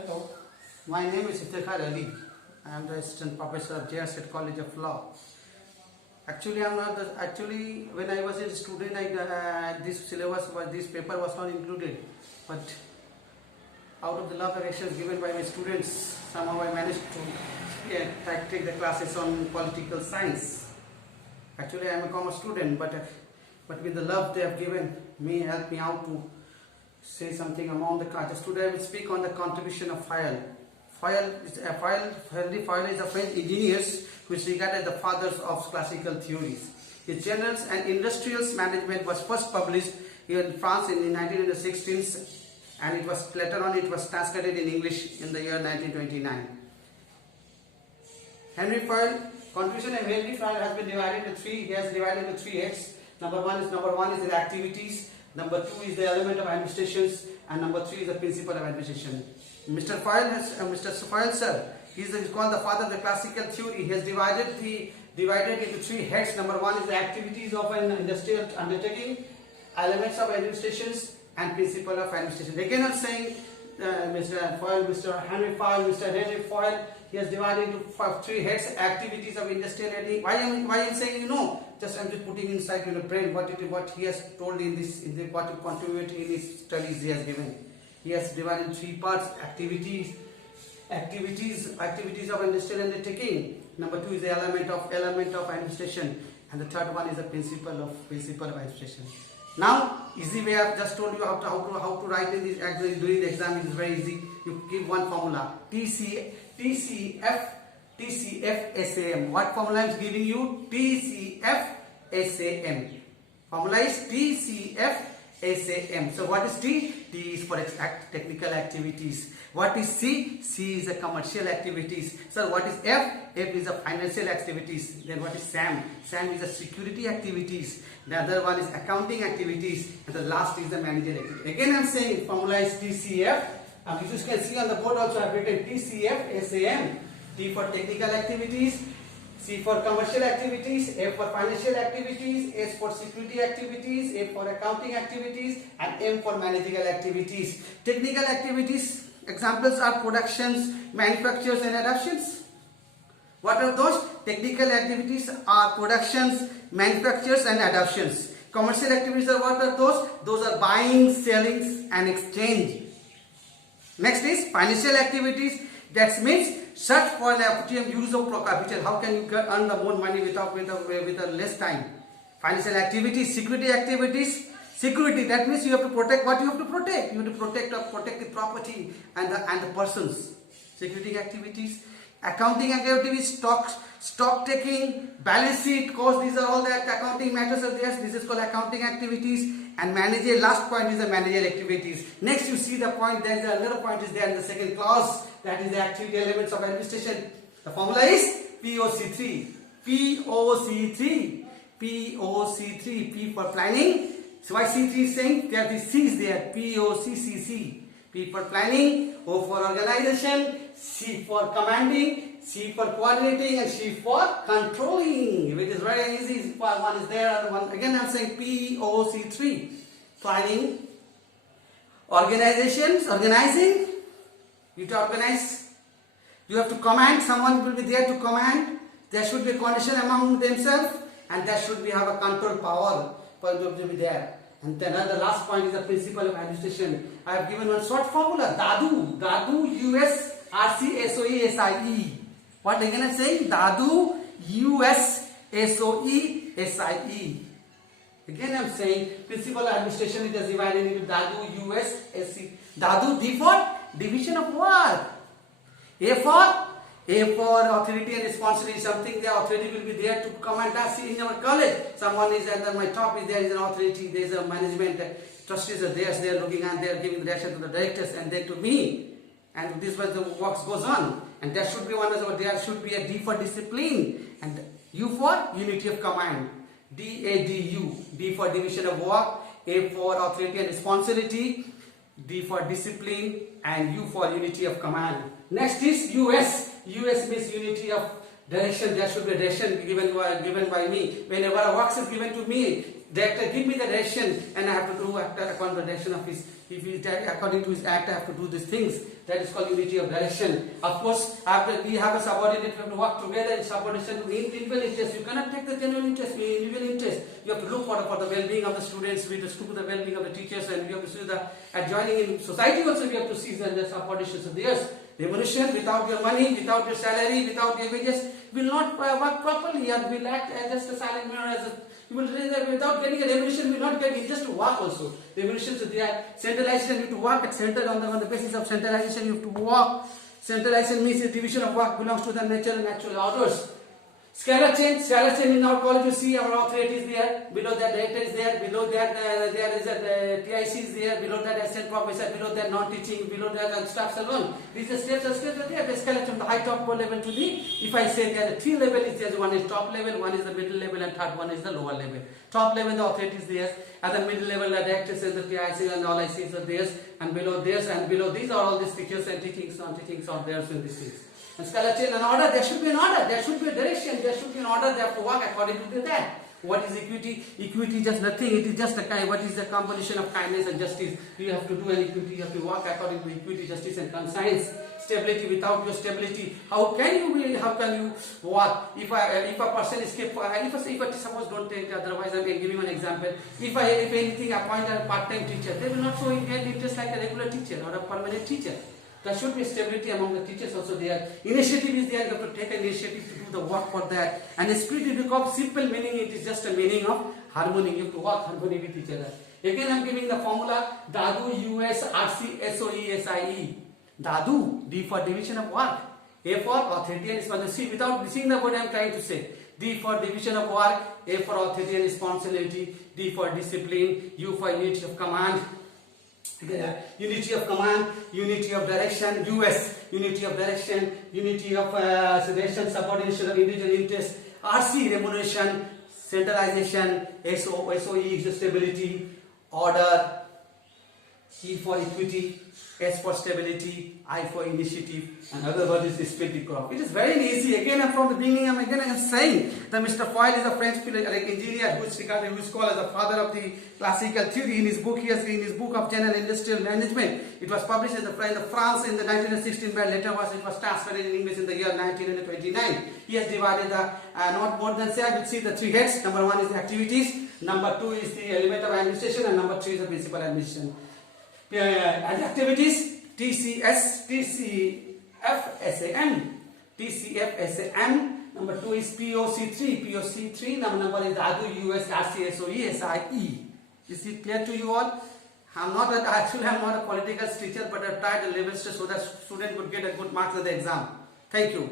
Hello, my name is Iftikhar Ali. I am the assistant professor of JSET College of Law. Actually, I am not. Actually, when I was a student, this paper was not included. But out of the love of actions given by my students, somehow I managed to take the classes on political science. Actually, I am a commerce student, but with the love they have given me, help me out to say something among the class. Today I will speak on the contribution of Henry Fayol is a French engineer who is regarded as the father of classical theories. His Journals and Industrial Management was first published here in France in the 1916, and it was later on it was translated in English in the year 1929. Henry Fayol contribution of Henry Fayol has been divided into three. He has divided into three heads. Number one is the activities. Number two is the element of administrations, and number three is the principle of administration. Mr. Fayol, sir, he is called the father of the classical theory. He has divided into three heads. Number one is the activities of an industrial undertaking, elements of administrations, and principle of administration. Again, I'm saying Mr. Henry Fayol, he has divided into three heads: activities of industrial. Why I'm saying I'm just putting inside your brain what he has told what to contribute in his studies he has given. He has divided in three parts: activities of industrial undertaking. Number two is the element of administration, and the third one is the principle of administration. Now, easy way I've just told you how to write in this during the exam. It is very easy. You give one formula: TCF-SAM. What formula I am giving you? TCF-SAM. Formula is TCF-SAM. So what is T? T is for technical activities. What is C? C is the commercial activities. So what is F? F is the financial activities. Then what is SAM? SAM is the security activities. The other one is accounting activities. And the last is the managerial activities. Again I am saying formula is TCF. If you can see on the board also I have written TCF-SAM. T for technical activities, C for commercial activities, F for financial activities, S for security activities, A for accounting activities, and M for managerial activities. Technical activities examples are productions, manufactures, and adoptions. What are those? Technical activities are productions, manufactures, and adoptions. Commercial activities are what are those? Those are buying, selling, and exchange. Next is financial activities. That means search for an opportunity use of capital. How can you earn the more money with a less time? Financial activities, security activities. Security, that means you have to protect what you have to protect. You have to protect the property and the persons. Security activities. Accounting activities, stock taking, balance sheet, cost. These are all the accounting matters of this. This is called accounting activities. And last point is the managerial activities. Next you see the point, there is another point is there in the second clause, that is the activity elements of administration. The formula is POC3. P for planning. So why C3 is saying there the C is there, POCCC. P for planning, O for organization, C for commanding, C for coordinating, and C for controlling. Which is very easy. One is there, other one. Again I am saying POC3. Planning, organizing. You to organize. You have to command. Someone will be there to command. There should be a coordination among themselves, and there should be have a control power for them to be there. And then the last point is the principle of administration. I have given one short formula: DADU, US RC SOE SIE. What again I am saying? DADU US SOE SIE. Again I am saying principle of administration is divided into DADU US SC. DADU, D for division of work. A for authority and responsibility. Something the authority will be there to command us in our college. Someone is at my top is there is an authority, there is a management, trustees are there, they are looking and they are giving direction to the directors and then to me. And this was the works goes on. And there should be there should be a D for discipline, and U for unity of command. DADU. D for division of work, A for authority and responsibility, D for discipline, and U for unity of command. Next is US. US means unity of direction. There should be a direction given by me. Whenever a work is given to me, director give me the direction, and I have to do according to the direction of his If he according to his act, I have to do these things. That is called unity of direction. Of course, after we have a subordinate, we have to work together in subordination to individual interest. You cannot take the general interest, individual interest. You have to look for the well-being of the students, we have to look for the well-being of the teachers, and we have to see the adjoining in society also. We have to see the subordination. So there's remuneration. Without your money, without your salary, without your wages, will not work properly. And will act as just a silent mirror. You will without getting a remuneration, will not get interest to work also. Remuneration, so they are centralization. You have to work at center on the basis of centralization. You have to work. Centralization means the division of work belongs to the natural orders. Scalar chain in our college, you see our authority is there, below that director is there, below that there is a TIC is there, below that assistant professor, below that non-teaching, below that staff alone. These are steps are there. The scalar from the high top level to the, if I say there are three levels, there's one is top level, one is the middle level, and third one is the lower level. Top level the authority is there, at the middle level the directors and the TIC and all ICs are theirs, and below theirs, and below these are all these teachers and teachings, non-teachings are theirs in this case. And scalar chain and order, there should be an order, there should be a direction, there should be an order, they have to work according to that. What is equity? Equity is just nothing, it is just a kind, what is the combination of kindness and justice? You have to do an equity, you have to work according to equity, justice and conscience. Stability, without your stability, how can you work? If a person is kept, if I suppose don't take, otherwise I can give you an example. If anything appoint a part-time teacher, they will not show interest like a regular teacher or a permanent teacher. There should be stability among the teachers also there. Initiative is there, you have to take an initiative to do the work for that. And spirit is because simple meaning, it is just a meaning of harmony. You have to work harmony with each other. Again I am giving the formula DADU, US, RC, SOE, SIE. DADU, D for division of work. A for authority and responsibility. Without seeing the word I am trying to say. D for division of work, A for authority and responsibility, D for discipline, U for unity of command. Unity of command, unity of direction, US, unity of direction, unity of suggestion, subordination of individual interest, RC, remuneration, centralization, SOE is stability, order, E for equity, S for stability, I for initiative, and other word is esprit de corps. It is very easy. Again, from the beginning, I am saying that Mr. Foyle is a French engineer who is called as the father of the classical theory. In his book, in his book of General Industrial Management, it was published in France in the 1916, but later it was translated in English in the year 1929. He has divided the not more than say. I will see the three heads. Number one is the activities. Number two is the element of administration, and number three is the principal administration. And activities TCS, TCFSAM. Number two is POC3. Number is DADU, US, RC, SOE, SIE. Is it clear to you all? I'm not a political teacher, but I tried a level so that student would get a good marks in the exam. Thank you.